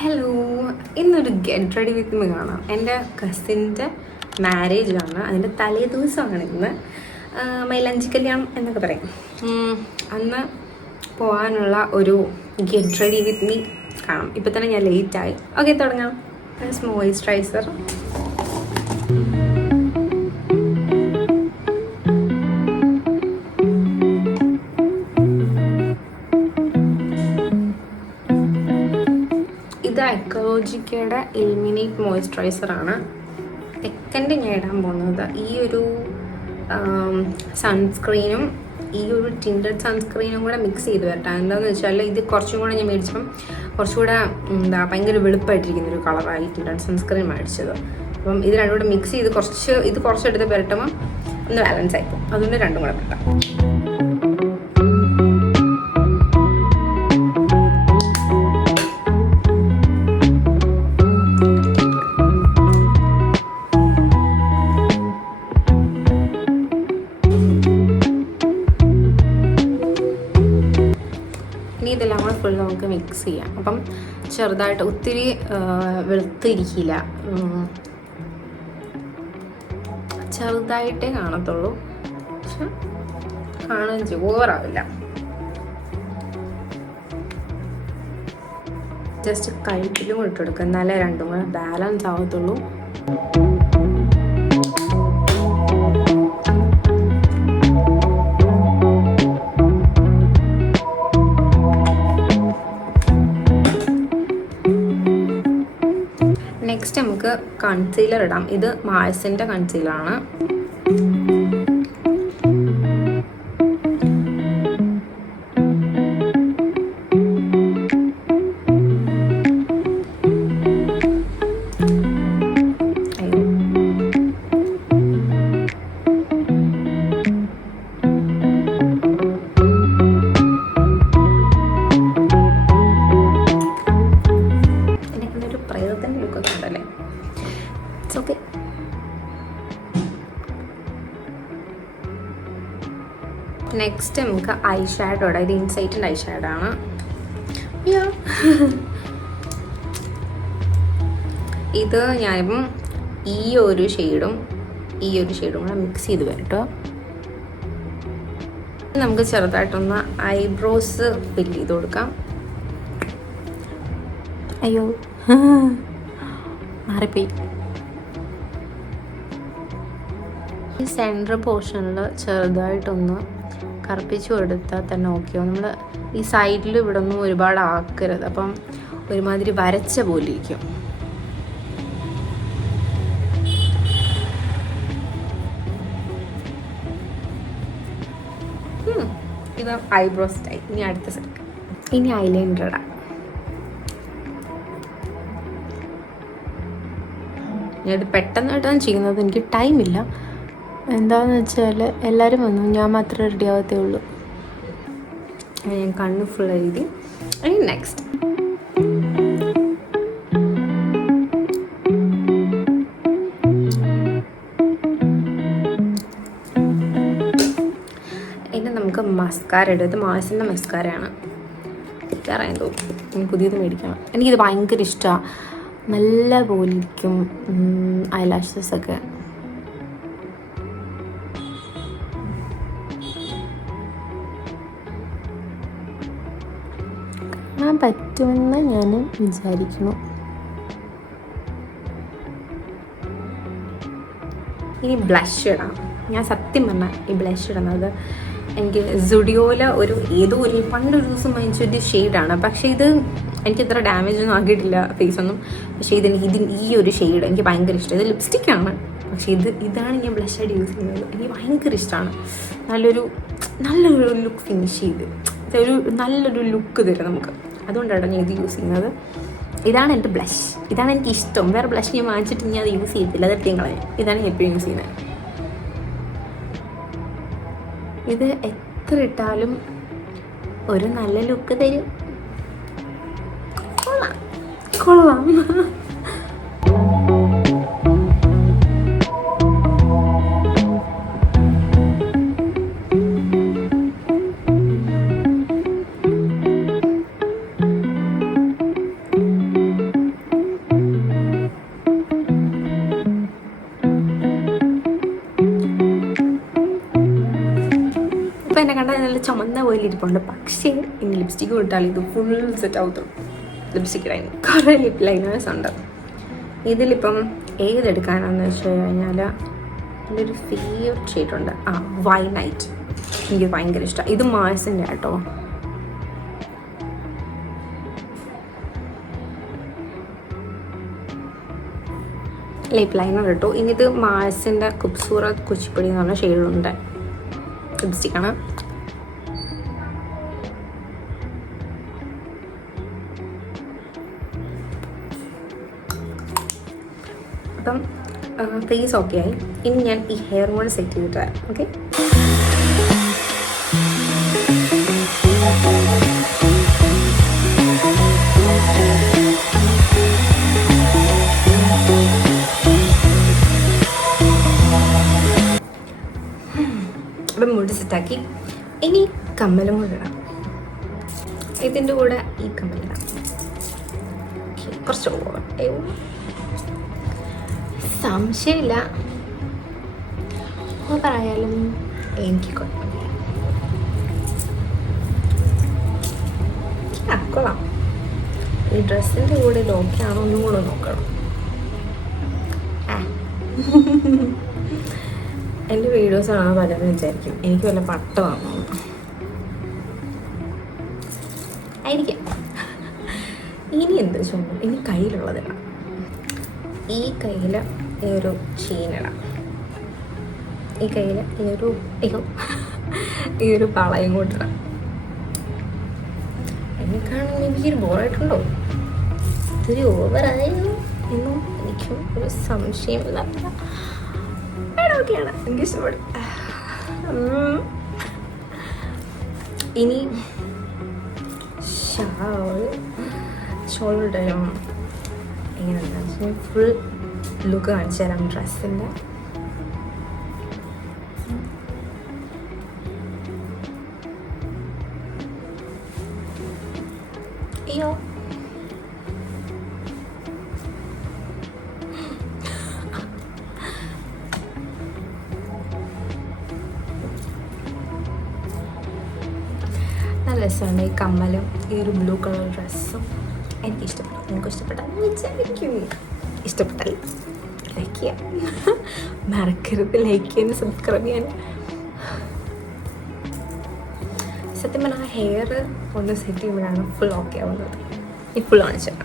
Hello, ഇന്നൊരു get ready with me കാണാം. എൻ്റെ കസിൻ്റെ മാരേജാണ്, അതിൻ്റെ തലേ ദിവസമാണ് ഇന്ന്. മൈലാഞ്ചി കല്യാണം എന്നൊക്കെ പറയും. അന്ന് പോകാനുള്ള ഒരു ഗെറ്റ് റെഡി വിത്ത് മീ കാണാം. ഇപ്പം തന്നെ ഞാൻ ലേറ്റായി. ഓക്കെ, തുടങ്ങാം. മോയിസ്ചറൈസർ, ഇത് എക്കോളജിക്കയുടെ ഇൽമിനേറ്റ് മോയിസ്ചറൈസറാണ്. സെക്കൻഡ് ഞാൻ ഇടാൻ പോകുന്നത് ഈ ഒരു സൺസ്ക്രീനും ഈ ഒരു ടിൻറ്റഡ് സൺസ്ക്രീനും കൂടെ മിക്സ് ചെയ്ത് വരട്ടെ. എന്താണെന്ന് വെച്ചാൽ ഇത് കുറച്ചും കൂടെ ഞാൻ മേടിച്ചപ്പം കുറച്ചുകൂടെ ഭയങ്കര വെളുപ്പായിട്ടിരിക്കുന്ന ഒരു കളറായി ടിൻറ്റഡ് സൺസ്ക്രീൻ മേടിച്ചത്. അപ്പം ഇത് രണ്ടും കൂടെ മിക്സ് ചെയ്ത് കുറച്ചെടുത്ത് പുരട്ടുമ്പം ഒന്ന് ബാലൻസ് ആയിപ്പോൾ, അതുകൊണ്ട് രണ്ടും കൂടെ പുരട്ടാം. ഇതെല്ലാം കൂടെ ഫുൾ നമുക്ക് മിക്സ് ചെയ്യാം. അപ്പം ചെറുതായിട്ട് ഒത്തിരി വെളുത്തിരിക്കില്ല, ചെറുതായിട്ടേ കാണത്തുള്ളൂ, പക്ഷെ കാണാൻ ഓവറാവില്ല. ജസ്റ്റ് കഴുത്തിലും കൂടെ ഇട്ടെടുക്കുക, എന്നാലേ രണ്ടും കൂടെ ബാലൻസ് ആവത്തുള്ളൂ. നെക്സ്റ്റ് നമുക്ക് കൺസീലർ ഇടാം. ഇത് മാഴ്സിൻ്റെ കൺസീലറാണ്. നെക്സ്റ്റ് നമുക്ക് ഐ ഷാഡോ ഇടാം. ഇത് ഇൻസൈറ്റിൻ്റെ ഐ ഷാഡോ ആണ്. ഇത് ഞാനിപ്പം ഈ ഒരു ഷെയ്ഡും കൂടെ മിക്സ് ചെയ്ത് വരട്ടോ. നമുക്ക് ചെറുതായിട്ടൊന്ന് ഐബ്രോസ് ഫില്ല് ചെയ്ത് കൊടുക്കാം. അയ്യോ, മാറിപ്പോയി. ഈ സെൻറ്റർ പോർഷനിൽ ചെറുതായിട്ടൊന്ന് കറുപ്പിച്ചു കൊടുത്താൽ തന്നെ ഓക്കെ. നമ്മൾ ഈ സൈഡിൽ ഇവിടെ ഒന്നും ഒരുപാട് ആക്കരുത്, അപ്പം ഒരുമാതിരി വരച്ച പോലെ ഇരിക്കും. ഇത് ഐബ്രോ സ്റ്റൈൽ. ഇനി അടുത്ത സെറ്റ്. ഇനി ഐലൈനർ ഇടാം. ഞാനിത് പെട്ടെന്നായിട്ടാണ് ചെയ്യുന്നത്, എനിക്ക് ടൈമില്ല. എന്താണെന്ന് വെച്ചാൽ എല്ലാവരും വന്നു, ഞാൻ മാത്രമേ റെഡി ആവത്തേ ഉള്ളൂ. ഞാൻ കണ്ണ് ഫുൾ എഴുതി. നെക്സ്റ്റ് ഇനി നമുക്ക് മസ്കാര ഇടും. ഇത് മാഴ്സിൻ്റെ മസ്കാരയാണ്. അറിയാൻ തോന്നും, പുതിയത് മേടിക്കണം. എനിക്കിത് ഭയങ്കര ഇഷ്ടമാണ്. നല്ല പോലെ ഇരിക്കും ഐലാഷസൊക്കെ. കാണാൻ പറ്റുമെന്ന് ഞാൻ വിചാരിക്കുന്നു. ഇനി ബ്ലഷ് ഇടാം. ഞാൻ സത്യം പറഞ്ഞാൽ ഈ ബ്ലഷ് ഇടുന്നത് എനിക്ക് സുഡിയോയിലെ പണ്ടൊരു ദിവസം വാങ്ങിച്ചൊരു ഷെയ്ഡാണ്. പക്ഷേ ഇത് എനിക്ക് ഇത്ര ഡാമേജ് ഒന്നും ആക്കിയിട്ടില്ല ഫേസൊന്നും. പക്ഷേ ഈ ഒരു ഷെയ്ഡ് എനിക്ക് ഭയങ്കര ഇഷ്ടം. ഇത് ലിപ്സ്റ്റിക്കാണ്, പക്ഷേ ഇതാണ് ഞാൻ ബ്ലഷായിട്ട് യൂസ് ചെയ്യുന്നത്. എനിക്ക് ഭയങ്കര ഇഷ്ടമാണ്. നല്ലൊരു ലുക്ക് ഫിനിഷ് ചെയ്ത് നല്ലൊരു ലുക്ക് തരും നമുക്ക്. അതുകൊണ്ടാണ് ഞാൻ ഇത് യൂസ് ചെയ്യുന്നത്. ഇതാണ് എൻ്റെ ബ്ലഷ്. ഇതാണ് എനിക്ക് ഇഷ്ടം. വേറെ ബ്ലഷ് ഞാൻ വാങ്ങിച്ചിട്ട് ഞാൻ അത് യൂസ് ചെയ്യത്തില്ല, അതെടുത്ത് കളയാൻ. ഇതാണ് ഞാൻ എപ്പോഴും യൂസ് ചെയ്യുന്നത്. ഇത് എത്ര ഇട്ടാലും ഒരു നല്ല ലുക്ക് തരും. കൊള്ളാം. പോലെ ഇരിപ്പുണ്ട്. പക്ഷേ ഇനി ലിപ്സ്റ്റിക്ക് വിട്ടാൽ ഇത് ഫുൾ സെറ്റ് ആവത്തുള്ളൂ. ലിപ്സ്റ്റിക് ഇടാൻ കുറേ ലിപ് ലൈനേഴ്സ് ഉണ്ട്. ഇതിലിപ്പം ഏതെടുക്കാനാണെന്ന് വെച്ച് കഴിഞ്ഞാൽ എൻ്റെ ഒരു ഫേവറേറ്റ് ഷെയ്ഡുണ്ട്. Y night. എനിക്ക് ഭയങ്കര ഇഷ്ടമാണ്. ഇത് മാഴ്സിൻ്റെ കേട്ടോ. ലിപ് ലൈനർ കേട്ടോ. ഇനി ഇത് മാഴ്സിൻ്റെ ഖൂബ്സൂറത്ത് കുച്ചിപ്പുടി എന്ന് പറഞ്ഞ ഷെയ്ഡുണ്ട് ലിപ്സ്റ്റിക്കാണ്. അപ്പം ഫേസ് ഓക്കെ ആയി. ഇനി ഞാൻ ഈ ഹെയർ കൂടെ സെറ്റ് ചെയ്തിട്ട് വരാം. ഓക്കെ, അപ്പം മുടി സെറ്റാക്കി. ഇനി കമ്മലും കൂടെ ഇടാം. ഇതിൻ്റെ കൂടെ ഈ കമ്മലിടാം. കുറച്ച് സംശയമില്ല, പറയാലും എനിക്ക് കുഴപ്പമില്ല. കൊള്ളാം. ഈ ഡ്രസ്സിൻ്റെ കൂടെ ഇത് ഓക്കെ ആണോ ഒന്നും കൂടെ നോക്കണം. എൻ്റെ വീഡിയോസ് കാണാൻ പലരും വിചാരിക്കും എനിക്ക് വല്ല പട്ടമാണോ ആയിരിക്കും. ഇനി എന്ത് ചുമ, ഇനി കയ്യിലുള്ളതിടാം. ഈ കയ്യിൽ ഈ ഒരു ഷീനിടാം. ഈ കയ്യിൽ ഈ ഒരു വളയും കൊണ്ടിടാം. എന്നെ കാണുമ്പോൾ എനിക്കൊരു ബോറായിട്ടുണ്ടോ, ഇതൊരു ഓവറായിരുന്നു എന്നും എനിക്കും ഒരു സംശയമില്ല. ഓക്കെയാണ്, എനിക്ക് ഇഷ്ടപ്പെടും. ഇനി ഷോൾഡർ എങ്ങനെയാണെന്ന് ഫുൾ ലുക്ക് കാണിച്ചു തരാം ഡ്രസ്സിൻ്റെ. അയ്യോ, നല്ല രസമുണ്ട് ഈ കമ്മലും ഈ ഒരു ബ്ലൂ കളർ ഡ്രസ്സും. എനിക്ക് ഇഷ്ടപ്പെട്ടു. നിങ്ങൾക്ക് ഇഷ്ടപ്പെട്ടാൽ വിചാരിക്കും. ഇഷ്ടപ്പെട്ടാൽ ലൈക്ക് ചെയ്യാം, മറക്കരുത്. ലൈക്ക് ചെയ്യാനും സബ്സ്ക്രൈബ് ചെയ്യാനും. സത്യം പറഞ്ഞാൽ ആ ഹെയർ ഒന്ന് സെറ്റ് ചെയ്യുമ്പോഴാണ് ഫുൾ ഓക്കെ ആവുന്നത്. ഈ ഫുൾ കാണിച്ചാണ്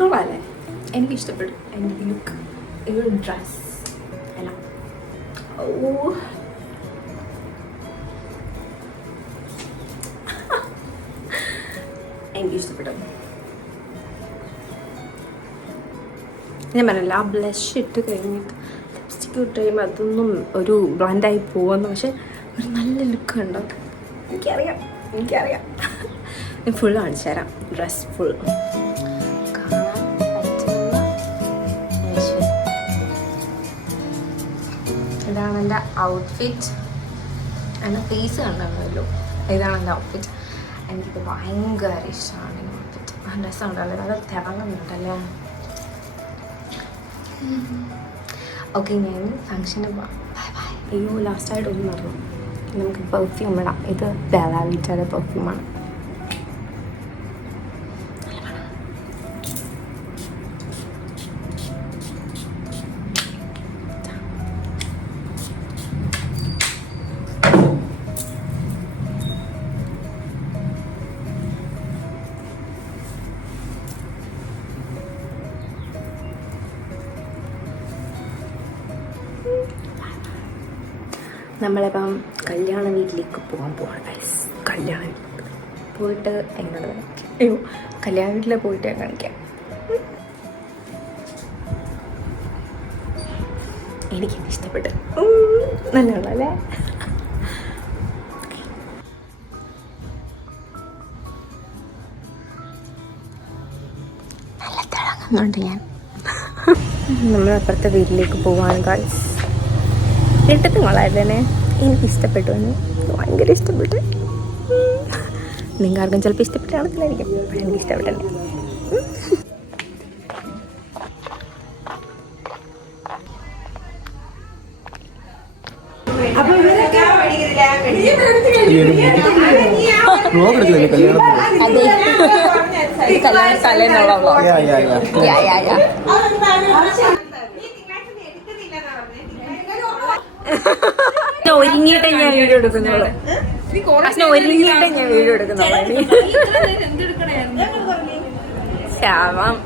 കൊള്ളാല്ലേ. എനിക്ക് ഇഷ്ടപ്പെടും എൻ്റെ ലുക്ക്, ഈ ഒരു ഡ്രസ് എല്ലാം. എനിക്ക് ഇഷ്ടപ്പെട്ടു. ഞാൻ പറഞ്ഞില്ല, ആ ബ്ലഷ് ഇട്ട് കഴിഞ്ഞിട്ട് ലിപ്സ്റ്റിക്ക് ഇട്ട് കഴിയുമ്പോൾ അതൊന്നും ഒരു ബ്ലാൻഡായി പോകുന്നു. പക്ഷെ ഒരു നല്ല ലുക്ക് ഉണ്ടോ എനിക്കറിയാം. ഞാൻ ഫുൾ കാണിച്ചു തരാം. ഡ്രസ് ഫുൾ കാണാൻ പറ്റുന്ന. ഇതാണ് എൻ്റെ ഔട്ട്ഫിറ്റ്. എൻ്റെ ഫേസ് കണ്ടല്ലോ. ഇതാണ് എൻ്റെ ഔട്ട്ഫിറ്റ്. എനിക്കിത് ഭയങ്കര ഇഷ്ടമാണ് ഈ ഔട്ട്ഫിറ്റ്. ആ ഡ്രസ്സ് ഉണ്ടല്ലോ, അത് തിളങ്ങുന്നുണ്ടല്ലേ. ഓക്കെ, ഞാൻ ഫങ്ഷന് പോവാം. Bye bye. അയ്യോ, ലാസ്റ്റായിട്ട് ഒന്നും പറഞ്ഞു. നമുക്ക് പെർഫ്യൂം ഇടാം. ഇത് ബെല്ല വിറ്റയുടെ പെർഫ്യൂമാണ്. നമ്മളിപ്പം കല്യാണ വീട്ടിലേക്ക് പോകാൻ പോവാണ് ഗൈസ്. കല്യാണ വീട്ടിൽ പോയിട്ട് എങ്ങനെ കാണിക്കാം. അയ്യോ, കല്യാണ വീട്ടിൽ പോയിട്ട് കാണിക്കാം. എനിക്കിത് ഇഷ്ടപ്പെട്ടു. നല്ലതല്ലേ? നല്ല തിളങ്ങുന്നുണ്ട് ഞാൻ. നമ്മളപ്പുറത്തെ വീട്ടിലേക്ക് പോവാണ് ഗൈസ്. ഇട്ടത്ത് കൊള്ളായിരുന്നേ. എനിക്കിഷ്ടപ്പെട്ടു. ഭയങ്കര ഇഷ്ടപ്പെട്ടു. നിങ്ങൾക്കും ചിലപ്പോൾ ഇഷ്ടപ്പെട്ട് കാണത്തില്ലായിരിക്കും. എനിക്ക് ഇഷ്ടപ്പെട്ടല്ലേ. ഒരുങ്ങിയിട്ടേ ഞാൻ വീഡിയോ എടുക്കുന്നുള്ളൂ. ഒരുങ്ങിയിട്ടേ ഞാൻ വീഡിയോ എടുക്കുന്നുള്ളൂ. ശവം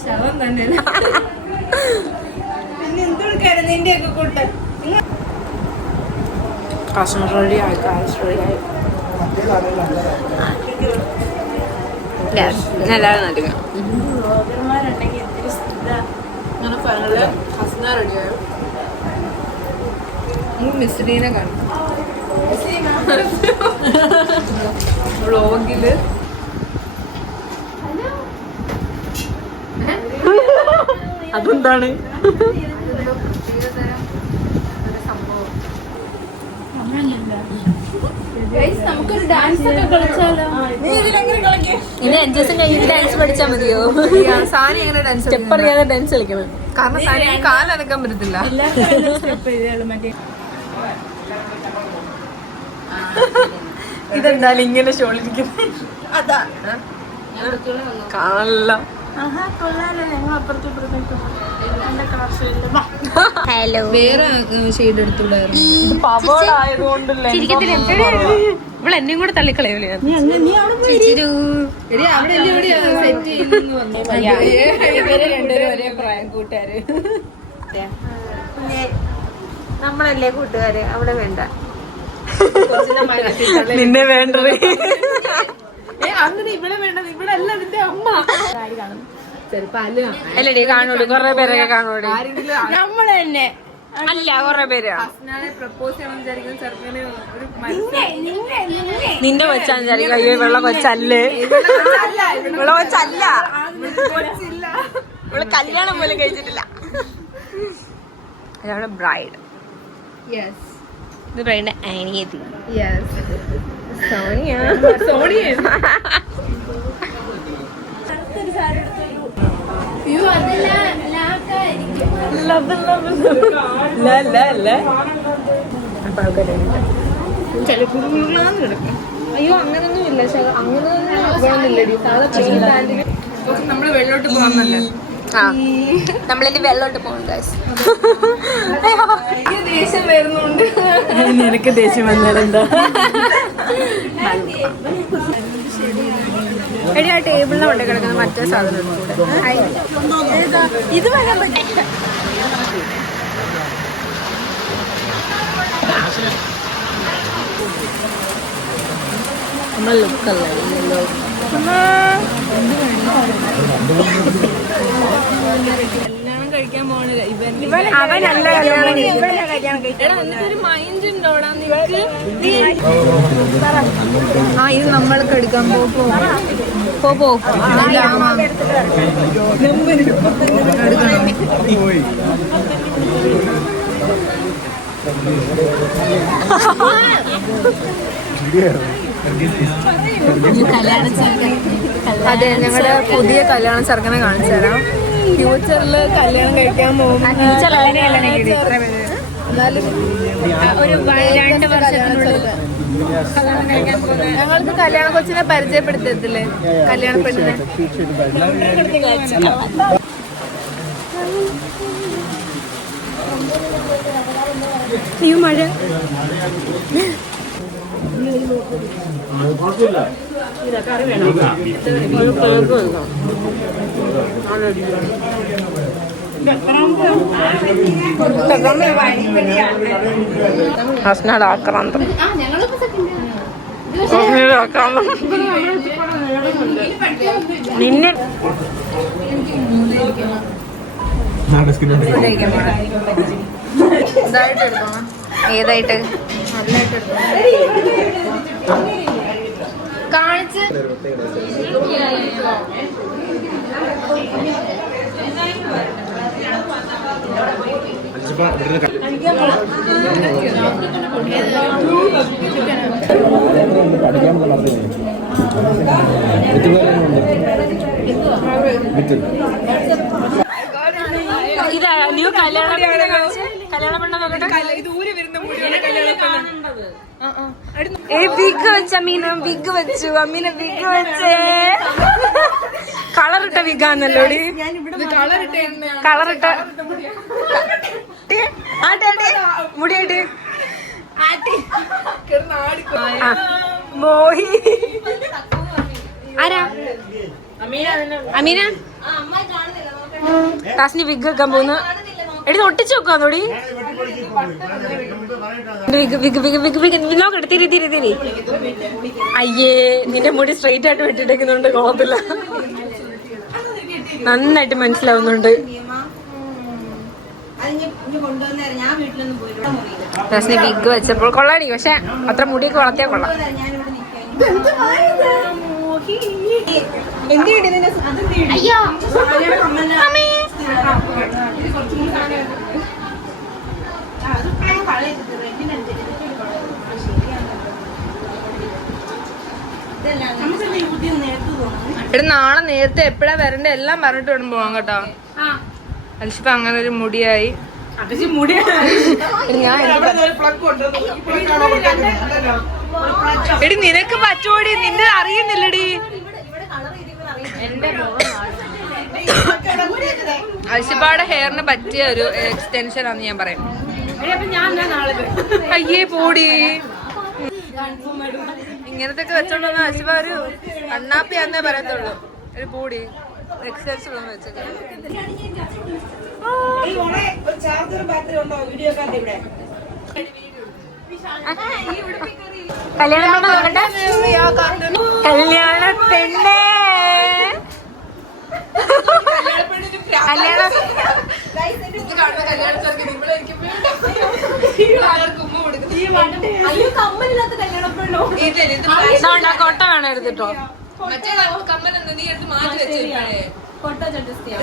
ശവം തന്നെ. പിന്നെ എന്തെടുക്കാണ് നിന്റെയൊക്കെ കൂട്ട്? റെഡിയായി എല്ലാവരും നടിക്കും. മിസ്രീനെ കാണും വ്ളോഗില്. അതെന്താണ്? നമുക്കൊരു ഡാൻസ് ഒക്കെ കളിച്ചാലോ? ഇനി 5 ദിവസം കഴിഞ്ഞിട്ട് ഡാൻസ് പഠിച്ചാൽ മതിയോ? സാരി എങ്ങനെ ഡാൻസ് സ്റ്റെപ്പ് അറിയാതെ ഡാൻസ് കളിക്കണം. കാരണം സാരി കാലനക്കാൻ പറ്റത്തില്ല. ഇതെന്തായാലും ഇങ്ങനെ ഷോളിരിക്കും. അതാ കാണില്ല. ഹലോ, വേറെ ഷെയ്ഡ് എടുത്തുകൊണ്ട് ഇവിടെ എന്നെയും കൂടെ തള്ളിക്കളയൂലേ? ഒരേ പ്രായം കൂട്ടുകാര്. നമ്മളല്ലേ കൂട്ടുകാര്? അവിടെ വേണ്ട, നിന്നെ വേണ്ടത്. അങ്ങനെ ഇവിടെ വേണ്ടത്. ഇവിടെ അല്ല നിന്റെ അമ്മ. അല്ലടി കാണൂടി, കൊറേ പേരൊക്കെ കാണൂടി. നമ്മള് തന്നെ അല്ല, കൊറേ പേര് നിന്റെ കൊച്ചാന്ന് വിചാരിക്കും. അയ്യോ, വെള്ള കൊച്ചല്ലേ, വെള്ള കൊച്ചല്ല. ഇവിടെ കല്യാണം പോലും കഴിച്ചിട്ടില്ല. അതാണ് ബ്രൈഡ്. ഇത് ബ്രൈഡിന്റെ അനിയത്തി സോണിയ. അയ്യോ, അങ്ങനൊന്നും ഇല്ല. നമ്മള് വെള്ളോട്ട് പോകാന്നല്ലേ? നമ്മളിനി വെള്ളോട്ട് പോകും. ദേഷ്യം വരുന്നുണ്ട്. നിനക്ക് ദേഷ്യം വന്നാലെന്താ? എടി, ആ ടേബിളിനെ കൊണ്ട് കിടക്കുന്ന മറ്റേ സാധനം ഇത് വരാൻ പറ്റില്ല. നമ്മൾ ലുക്കല്ലേ കല്യാണം കഴിക്കാൻ പോണില്ല. അവനല്ല കല്യാണം ഒരു മൈൻഡ് ഉണ്ടോടാ നിനക്ക്? ആ, ഇത് നമ്മൾക്ക് എടുക്കാൻ പോ. അതെ, ഞങ്ങളുടെ പുതിയ കല്യാണ ചെറുക്കനെ കാണിച്ചു തരാം. ഫ്യൂച്ചറില് കല്യാണം കഴിക്കാൻ പോകും. ഞങ്ങൾക്ക് കല്യാണ കൊച്ചിനെ പരിചയപ്പെടുത്തത്തില്ലേ? കല്യാണ പെണ്ണിനെ ഈ മഴ ആക്രാന്തം. നിന്നെ ഏതായിട്ട് കാണിച്ച് ഇതാ ന്യൂ കല്യാണ പെണ്ണ. ബിഗ് വെച്ച അമ്മീന ബിഗ് വെച്ചു അമ്മീനെ ബിഗ് വെച്ചേ കളറിട്ട വിഗാന്നല്ലോടി കളറിട്ട മുടിയായിട്ട് മോഹി ആരാ അമീന ടാസ്നി വിഗ് വെക്കാൻ പോകുന്നു എടി ഒട്ടിച്ചു വെക്കാന്നോടി നോക്കട്ടെ തിരി തിരി തിരി അയ്യേ നിന്റെ മുടി സ്ട്രെയിറ്റ് ആയിട്ട് വെട്ടിട്ടേക്കുന്നുണ്ട് കൊള്ളത്തില്ല നന്നായിട്ട് മനസ്സിലാവുന്നുണ്ട് ടാസ്നി വിഗ് വെച്ചപ്പോൾ കൊള്ളാടി പക്ഷെ അത്ര മുടിയൊക്കെ വളർത്തിയാ കൊള്ളാം അയ്യോ ഇവിടെ നാളെ നേരത്തെ എപ്പോഴാ വരണ്ടേ എല്ലാം പറഞ്ഞിട്ട് വേണം പോവാൻ കേട്ടോ. അൽഷിപ്പ അങ്ങനെ ഒരു മുടിയായി. എടി നിനക്ക് പറ്റുമോടി, നിന്റെ അറിയുന്നില്ലടി. അൽഷിപ്പയുടെ ഹെയറിന് പറ്റിയ ഒരു എക്സ്റ്റൻഷൻ ആണെന്ന് ഞാൻ പറയും. അയ്യേ പോടി, ഇങ്ങനത്തെ ഒക്കെ വെച്ചോണ്ട് വന്ന അൽഷിപ്പ ഒരു കണ്ണാപ്പിയാന്നേ പറയത്തുള്ളൂ. ഒരു പൂടി എക്സ്റ്റൻഷൻ ഒന്നും വെച്ചത്. കല്യാണ പെണ്ണേ, കൊട്ട വേണം എടുത്തിട്ടോ. മറ്റേ കമ്മലെന്താ നീ എടുത്ത് മാറ്റി വെച്ചേ?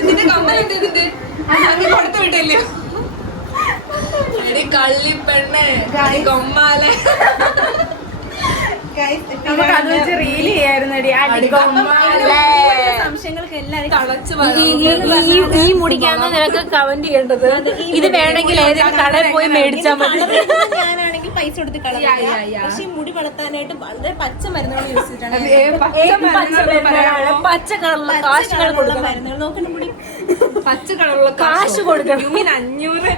നിന്റെ കമ്മലുണ്ട് കൊടുത്തു വിട്ടില്ലേ? എടി കള്ളി പെണ്ണേ, കൊമ്മാലെ ഈ മുടിക്കാന്ന് നിനക്ക് കമന്റ് ചെയ്യേണ്ടത്. ഇത് വേണമെങ്കിൽ ഏതെങ്കിലും കടയിൽ പോയി മേടിച്ചാൽ മതി. ഞാനാണെങ്കിൽ പൈസ കൊടുത്ത് കളയാ. പക്ഷെ മുടി വളർത്താനായിട്ട് വളരെ പച്ച മരുന്നുകൾ യൂസ് ചെയ്തിട്ടാണ്. പച്ച കളറുള്ള കാശുകൾ കൊടുക്കണം. മരുന്നുകൾ നോക്കണ്ട മുടി പച്ച കളറുള്ള കാശ് കൊടുക്കണം. 500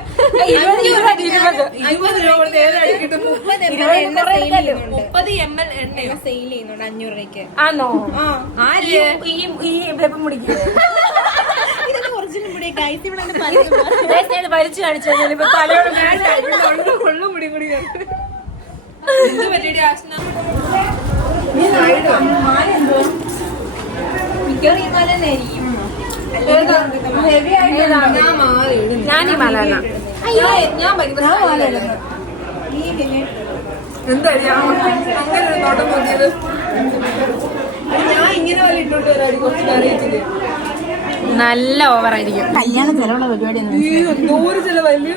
30 ml എണ്ണ സെയിൽ ചെയ്യുന്നുണ്ട് 500 രൂപയ്ക്ക്. ആണോ? ഇതൊക്കെ ഒറിജിനൽ മുടി ഗൈസ്. ഇവിടെ വലിച്ചു കാണിച്ചു തലയോട് മുടി കൂടി ഞാനീ മല എന്തായാലും അങ്ങനെ ഒരു നോട്ടം നോക്കിയത്. ഞാൻ ഇങ്ങനെ പോലെ ഇട്ടോട്ട് വരാടി കുറച്ച് കറിയിച്ചിട്ട് നല്ല ഓവറായിരിക്കും. കല്യാണ ചെലവുള്ള പരിപാടി എന്തോരം ചെലവല്ലോ.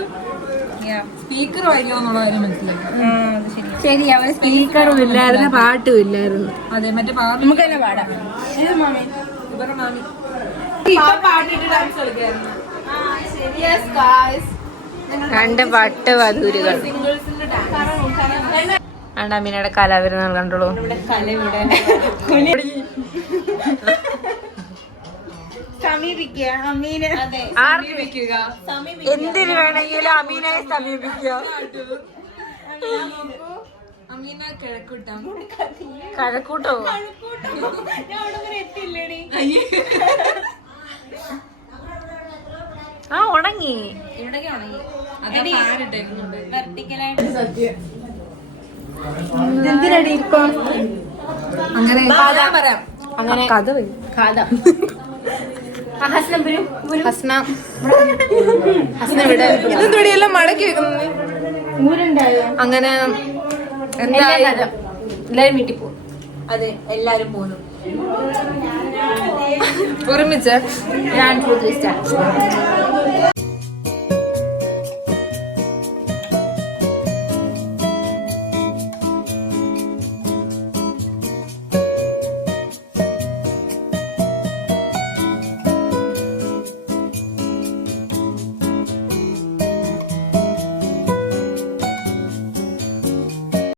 സ്പീക്കർ വായില്ലോ എന്നുള്ള കാര്യം മനസ്സിലായി. ശരി, അവന് സ്പീക്കറും ഇല്ലായിരുന്നു, പാട്ടും ഇല്ലായിരുന്നു. അതെ, മറ്റേ നമുക്ക് തന്നെ പാടാം. മാമി പാട്ടിട്ട് ഡാൻസ് കളിക്കായിരുന്നു. രണ്ട് പട്ട് വധൂരുകൾ. അമീനയുടെ കലാവിരുന്നുകൾ കണ്ടോളൂ. എന്തിനു വേണമെങ്കിലും അമീനെ സമീപിക്കുക. അമീന കഴക്കൂട്ടോ ആ ഉണങ്ങി. എന്തിനടി ഇപ്പൊ അങ്ങനെ അങ്ങനെ കഥ ഇതെല്ലാം മടക്കി വെക്കുന്നത്. അങ്ങനെ എല്ലാരും വീട്ടിൽ പോകും. അതെ, എല്ലാരും പോന്നു ഒരുമിച്ച്. 1 2 3 സ്റ്റാർട്ട്.